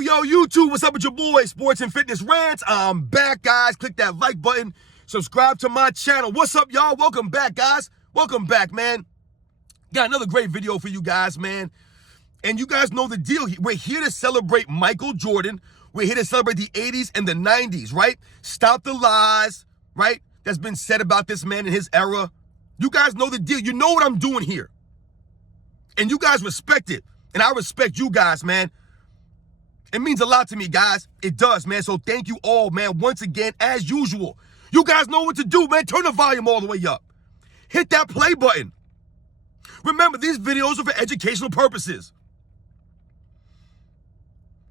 Yo, YouTube, what's up with your boy, Sports and Fitness Rants? I'm back, guys. Click that like button. Subscribe to my channel. What's up, y'all? Welcome back, guys. Welcome back, man. Got another great video for you guys, man. And you guys know the deal. We're here to celebrate Michael Jordan. We're here to celebrate the 80s and the 90s, right? Stop the lies, right? That's been said about this man in his era. You guys know the deal. You know what I'm doing here. And you guys respect it. And I respect you guys, man. It means a lot to me, guys. It does, man. So thank you all, man. Once again, as usual. You guys know what to do, man. Turn the volume all the way up. Hit that play button. Remember, these videos are for educational purposes.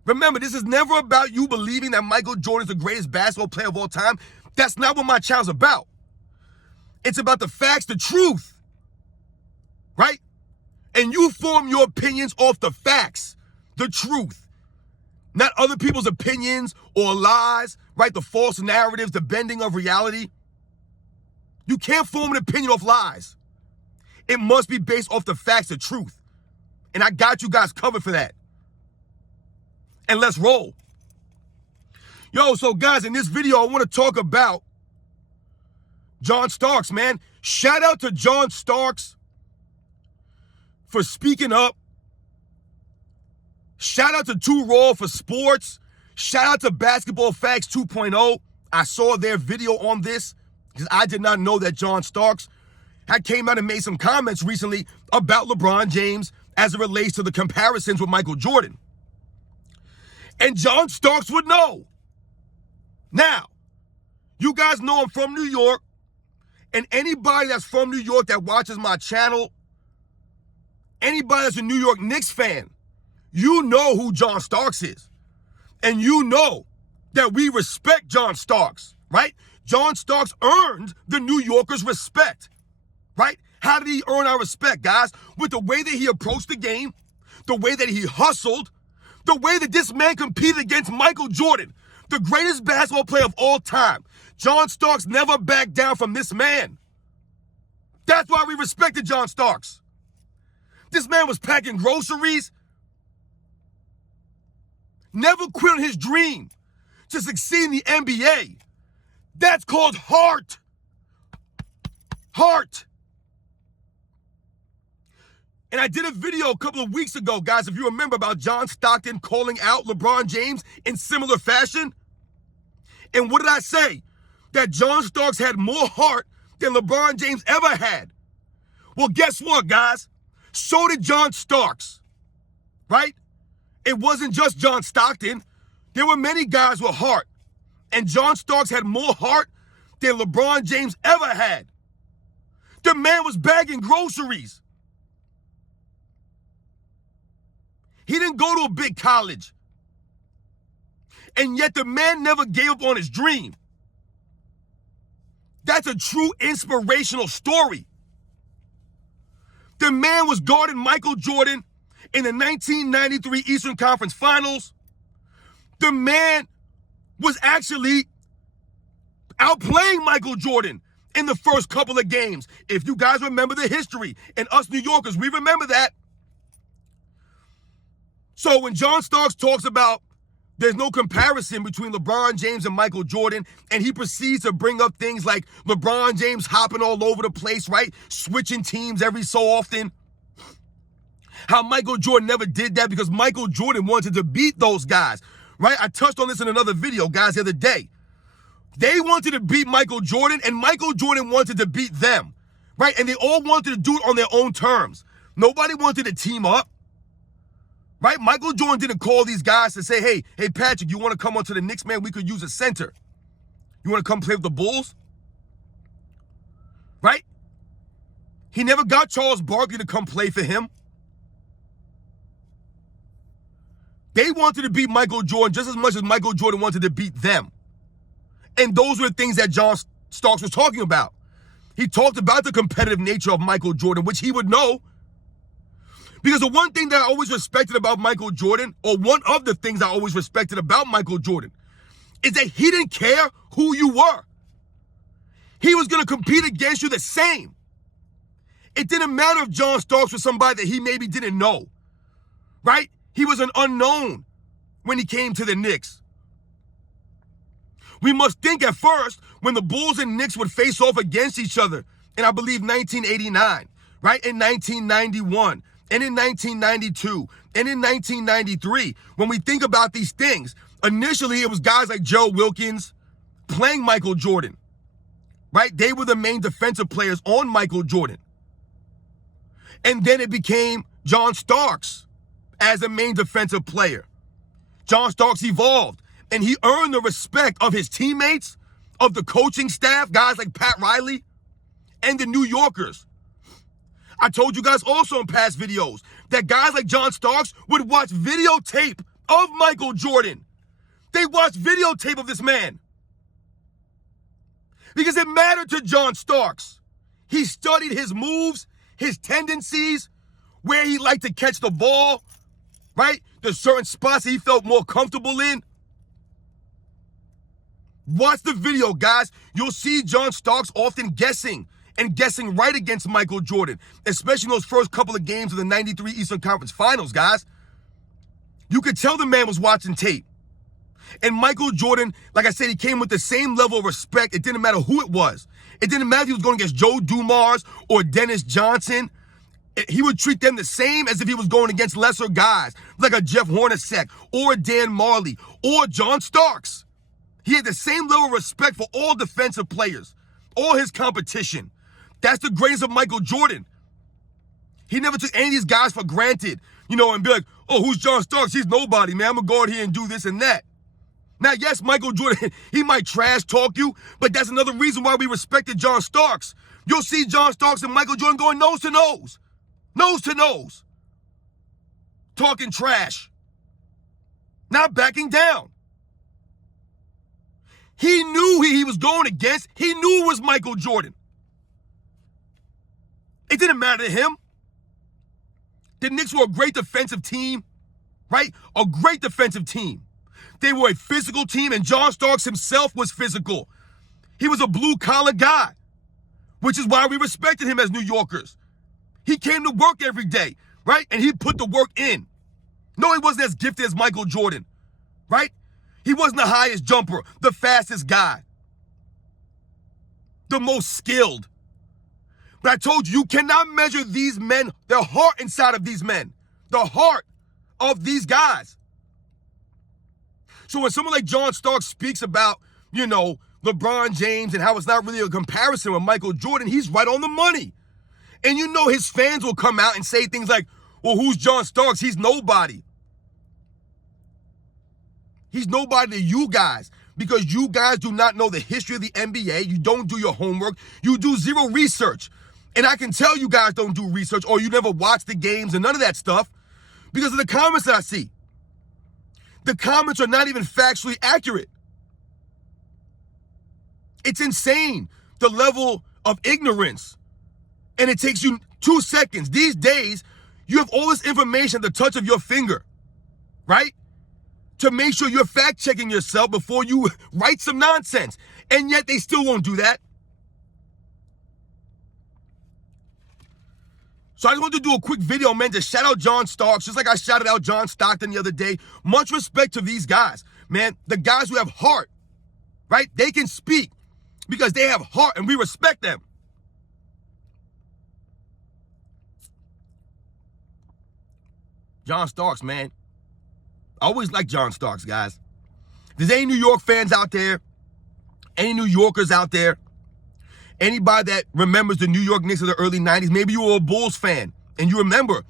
Remember, this is never about you believing that Michael Jordan is the greatest basketball player of all time. That's not what my channel's about. It's about the facts, the truth. Right? And you form your opinions off the facts, the truth. Not other people's opinions or lies, right? The false narratives, the bending of reality. You can't form an opinion off lies. It must be based off the facts, the truth. And I got you guys covered for that. And let's roll. Yo, so guys, in this video, I want to talk about John Starks, man. Shout out to John Starks for speaking up. Shout out to Too Raw for sports. Shout out to Basketball Facts 2.0. I saw their video on this because I did not know that John Starks had came out and made some comments recently about LeBron James as it relates to the comparisons with Michael Jordan. And John Starks would know. Now, you guys know I'm from New York, and anybody that's from New York that watches my channel, anybody that's a New York Knicks fan, you know who John Starks is. And you know that we respect John Starks, right? John Starks earned the New Yorkers' respect, right? How did he earn our respect, guys? With the way that he approached the game, the way that he hustled, the way that this man competed against Michael Jordan, the greatest basketball player of all time. John Starks never backed down from this man. That's why we respected John Starks. This man was packing groceries, never quit on his dream to succeed in the NBA. That's called heart. Heart. And I did a video a couple of weeks ago, guys, if you remember, about John Stockton calling out LeBron James in similar fashion. And what did I say? That John Starks had more heart than LeBron James ever had. Well, guess what, guys? So did John Starks, right? It wasn't just John Stockton. There were many guys with heart. And John Starks had more heart than LeBron James ever had. The man was bagging groceries. He didn't go to a big college. And yet the man never gave up on his dream. That's a true inspirational story. The man was guarding Michael Jordan in the 1993 Eastern Conference Finals. The man was actually outplaying Michael Jordan in the first couple of games. If you guys remember the history, and us New Yorkers, we remember that. So when John Starks talks about there's no comparison between LeBron James and Michael Jordan, and he proceeds to bring up things like LeBron James hopping all over the place, right? Switching teams every so often. How Michael Jordan never did that because Michael Jordan wanted to beat those guys, right? I touched on this in another video, guys, the other day. They wanted to beat Michael Jordan, and Michael Jordan wanted to beat them, right? And they all wanted to do it on their own terms. Nobody wanted to team up, right? Michael Jordan didn't call these guys to say, hey, Patrick, you want to come onto the Knicks, man? We could use a center. You want to come play with the Bulls? Right? He never got Charles Barkley to come play for him. They wanted to beat Michael Jordan just as much as Michael Jordan wanted to beat them. And those were the things that John Starks was talking about. He talked about the competitive nature of Michael Jordan, which he would know. Because the one thing that I always respected about Michael Jordan, or one of the things I always respected about Michael Jordan, is that he didn't care who you were. He was going to compete against you the same. It didn't matter if John Starks was somebody that he maybe didn't know, right? He was an unknown, when he came to the Knicks. We must think at first when the Bulls and Knicks would face off against each other in, I believe, 1989, right? In 1991, and in 1992, and in 1993. When we think about these things, initially it was guys like Joe Wilkins playing Michael Jordan, right? They were the main defensive players on Michael Jordan. And then it became John Starks as the main defensive player. John Starks evolved, and he earned the respect of his teammates, of the coaching staff, guys like Pat Riley, and the New Yorkers. I told you guys also in past videos that guys like John Starks would watch videotape of Michael Jordan. They watched videotape of this man. Because it mattered to John Starks. He studied his moves, his tendencies, where he liked to catch the ball, right? There's certain spots he felt more comfortable in. Watch the video, guys. You'll see John Starks often guessing and guessing right against Michael Jordan, especially in those first couple of games of the 93 Eastern Conference Finals, guys. You could tell the man was watching tape. And Michael Jordan, like I said, he came with the same level of respect. It didn't matter who it was. It didn't matter if he was going against Joe Dumars or Dennis Johnson. He would treat them the same as if he was going against lesser guys, like a Jeff Hornacek or Dan Marley or John Starks. He had the same level of respect for all defensive players, all his competition. That's the greatness of Michael Jordan. He never took any of these guys for granted, and be like, oh, who's John Starks? He's nobody, man. I'm going to go out here and do this and that. Now, yes, Michael Jordan, he might trash talk you, but that's another reason why we respected John Starks. You'll see John Starks and Michael Jordan going nose to nose, talking trash, not backing down. He knew who he was going against. He knew it was Michael Jordan. It didn't matter to him. The Knicks were a great defensive team, right? A great defensive team. They were a physical team, and John Starks himself was physical. He was a blue-collar guy, which is why we respected him as New Yorkers. He came to work every day, right? And he put the work in. No, he wasn't as gifted as Michael Jordan, right? He wasn't the highest jumper, the fastest guy, the most skilled. But I told you, you cannot measure these men, their heart inside of these men, the heart of these guys. So when someone like John Starks speaks about, LeBron James and how it's not really a comparison with Michael Jordan, he's right on the money. And his fans will come out and say things like, well, who's John Starks? He's nobody. He's nobody to you guys because you guys do not know the history of the NBA. You don't do your homework. You do zero research. And I can tell you guys don't do research or you never watch the games and none of that stuff because of the comments that I see. The comments are not even factually accurate. It's insane, the level of ignorance. And it takes you 2 seconds. These days, you have all this information at the touch of your finger, right? To make sure you're fact-checking yourself before you write some nonsense. And yet they still won't do that. So I just wanted to do a quick video, man, to shout out John Starks, just like I shouted out John Stockton the other day. Much respect to these guys, man. The guys who have heart, right? They can speak because they have heart and we respect them. John Starks, man. I always like John Starks, guys. If there's any New York fans out there, any New Yorkers out there, anybody that remembers the New York Knicks of the early 90s, maybe you were a Bulls fan and you remember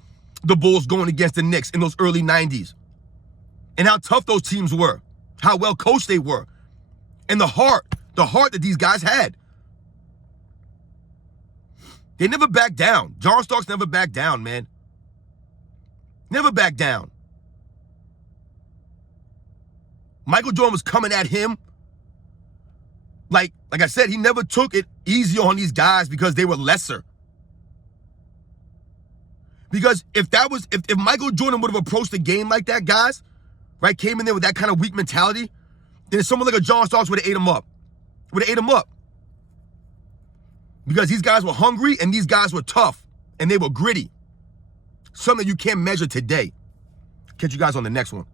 the Bulls going against the Knicks in those early 90s and how tough those teams were, how well coached they were, and the heart that these guys had. They never backed down. John Starks never backed down, man. Never backed down. Michael Jordan was coming at him. Like I said, he never took it easy on these guys because they were lesser. Because if Michael Jordan would have approached the game like that, guys, right, came in there with that kind of weak mentality, then someone like a John Starks would have ate him up. Because these guys were hungry and these guys were tough and they were gritty. Something you can't measure today. Catch you guys on the next one.